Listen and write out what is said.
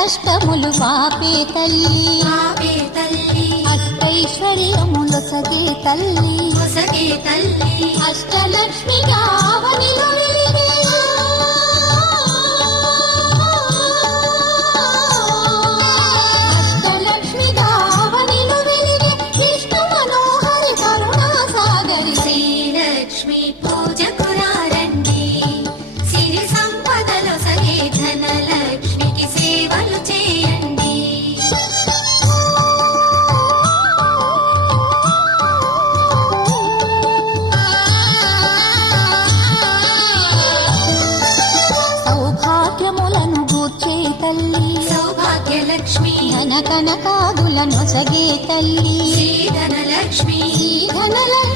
కష్టములు పాపే తల్లి అష్టైశ్వర్యములొసగే తల్లి అష్టలక్ష్మిగా అవనిలో వెలిగే అష్టలక్ష్మిగా అవనిలో వెలిగే విష్ణు మనోహరి కరుణా సాగరి శ్రీలక్ష్మి పూజకు రండి సిరి సంపదలొసగే ధనలక్ష్మికి సేవలు చేయండి. సౌభాగ్యములను గూర్చే తల్లి సౌభాగ్యలక్ష్మి ధన కనకాదులను సగే తల్లి శ్రీ ధనలక్ష్మి ధనలక్ష్మి